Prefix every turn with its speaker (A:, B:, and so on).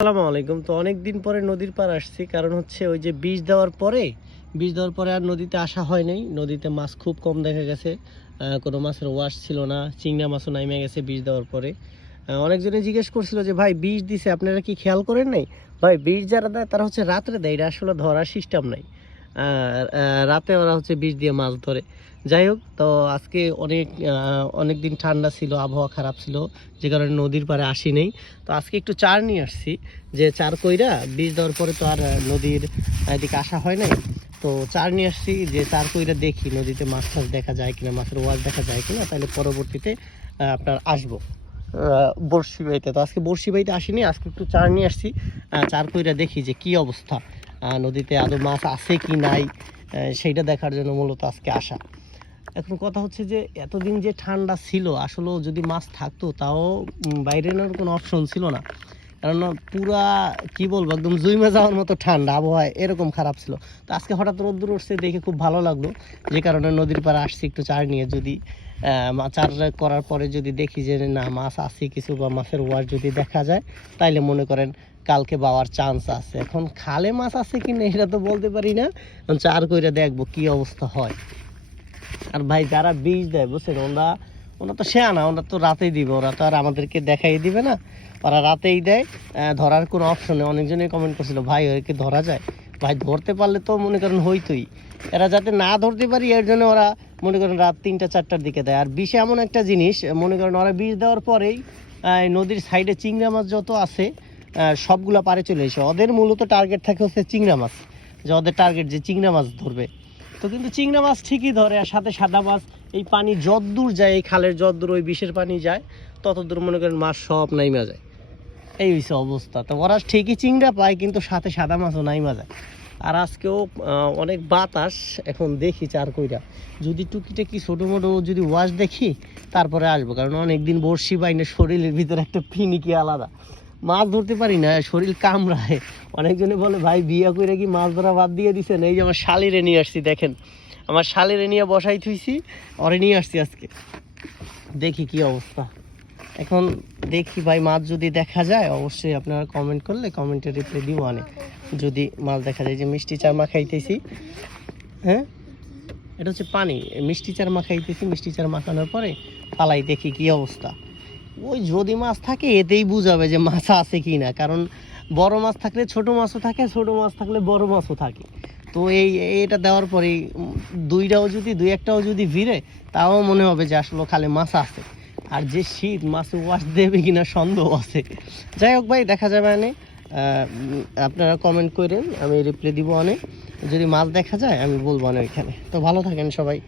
A: আসসালামু আলাইকুম। তো অনেক দিন পরে নদীর পার আসছি, কারণ হচ্ছে ওই যে বীজ দেওয়ার পরে বীজ দেওয়ার পরে আর নদীতে আসা হয় নাই। নদীতে মাছ খুব কম দেখা গেছে কোনো মাছের ওয়াশ ছিল না, চিংড়া মাছও নাইমে গেছে বীজ দেওয়ার পরে। অনেকজনে জিজ্ঞেস করছিল যে, ভাই বীজ দিছে, আপনারা কি খেয়াল করেন নাই? ভাই বীজ যারা দেয় তারা হচ্ছে রাত্রে দেয়, এটা আসলে ধরার সিস্টেম নাই। রাতে ওরা হচ্ছে বীজ দিয়ে মাছ ধরে। যাই হোক, তো আজকে অনেক অনেক দিন ঠান্ডা ছিল, আবহাওয়া খারাপ ছিল, যে কারণে নদীর পাড়ে আসি নেই। তো আজকে একটু চার নিয়ে আসছি, যে চার কইরা বীজ দেওয়ার পরে তো আর নদীর এদিকে আসা হয় নাই। তো চার নিয়ে আসছি, যে চার কইরা দেখি নদীতে মাছ টাছ দেখা যায় কিনা, মাছের ওয়াশ দেখা যায় কিনা, তাহলে পরবর্তীতে আপনার আসব। বড়শি বাইতে তো আজকে বড়শি বাইতে আসিনি, আজকে একটু চার নিয়ে আসছি। চার কইরা দেখি যে কি অবস্থা। নদীতে আদৌ মাছ আছে কি নাই সেইটা দেখার জন্য মূলত আজকে আসা। এখন কথা হচ্ছে যে, এতদিন যে ঠান্ডা ছিল আসলে যদি মাছ থাকতো, তাও বাইরে নেওয়ার কোনো অপশন ছিল না। কারণ পুরা, কি বলব, একদম জুইমে যাওয়ার মতো ঠান্ডা আবহাওয়া এরকম খারাপ ছিল। তো আজকে হঠাৎ রোদ্দুর উঠছে, দেখে খুব ভালো লাগল। যে কারণে নদীর পাড়ে আসছি একটু চার নিয়ে, যদি চার করার পরে যদি দেখি যে, না, মাছ আছে কিছু বা মাছের ওয়ার যদি দেখা যায়, তাইলে মনে করেন কালকে পাওয়ার চান্স আছে। এখন খালে মাছ আছে কি না এটা তো বলতে পারি না। চার কইরা দেখব কি অবস্থা হয়। আর ভাই, যারা বীজ দেয়, বুঝছেন, ওরা ওরা তো সে না ওরা তো রাতেই দিবে, ওরা তো আর আমাদেরকে দেখাই দিবে না। ওরা রাতেই দেয়। ধরার কোনো অপশন নেই। অনেকজনই কমেন্ট করছিল, ভাই ওকে ধরা যায়? ভাই, ধরতে পারলে তো মনে করেন হইতোই। এরা যাতে না ধরতে পারি, এর জন্য ওরা মনে করেন রাত তিনটা, চারটার দিকে দেয়। আর বিষে এমন একটা জিনিস, মনে করেন ওরা বীজ দেওয়ার পরেই নদীর সাইডে চিংড়া মাছ যত আছে সবগুলা পারে চলে এসে। ওদের মূলত টার্গেট থাকে হচ্ছে চিংড়া মাছ। যে ওদের টার্গেট যে চিংড়া মাছ ধরবে। তো কিন্তু চিংড়া মাছ ঠিকই ধরে, আর সাথে সাদা মাছ, এই পানি যতদূর যায়, এই খালের যতদূর ওই বিষের পানি যায়, ততদূর মনে করেন মাছ সব নাইমা যায়। এই হয়েছে অবস্থা। তো ওরা ঠিকই চিংড়া পায়, কিন্তু সাথে সাদা মাছও নাইমা যায়। আর আজকেও অনেক বাতাস, এখন দেখি চার কইরা। যদি টুকিটাকি ছোটো মোটো যদি ওয়াশ দেখি, তারপরে আসব। কারণ অনেকদিন বড়শি বাইনে শরীরের ভিতরে একটা ফিনিকি আলাদা। মাছ ধরতে পারি না, শরীর কামড়ায়। অনেকজনে বলে, ভাই, বিয়া করে কি মাছ ধরা বাদ দিয়ে দিছেন? এই যে আমার শালিরে নিয়ে আসছি, দেখেন। আমার শালিরে নিয়ে বসাই থুইছি, ওরে নিয়ে আসছি আজকে। দেখি কি অবস্থা। এখন দেখি ভাই, মাছ যদি দেখা যায়, অবশ্যই আপনারা কমেন্ট করলে কমেন্টে রিপ্লাই দিব অনেক যদি মাছ দেখা যায় যে মিষ্টি চা মাখাইতেছি হ্যাঁ? এটা হচ্ছে পানি। মিষ্টি চার মাখাইতেছি মিষ্টি চার মাখানোর পরে পালাই, দেখি কি অবস্থা। ওই যদি মাছ থাকে, এতেই বুঝাবে যে মাছ আছে কি না কারণ বড় মাছ থাকলে ছোট মাছও থাকে, ছোট মাছ থাকলে বড় মাছও থাকে। তো এই এটা দেওয়ার পরে দুইটাও যদি, দুই একটাও যদি ভিড়ে, তাও মনে হবে যে আসলে খালে মাছ আছে। আর যে শীত, মাছে ওয়াশ দেবে কিনা সন্দেহ আছে। যাই হোক ভাই, দেখা যাবে অনেক আপনারা কমেন্ট করেন, আমি রিপ্লাই দিব অনেক যদি মাছ দেখা যায়, আমি বলব অনেক এখানে তো ভালো থাকেন সবাই।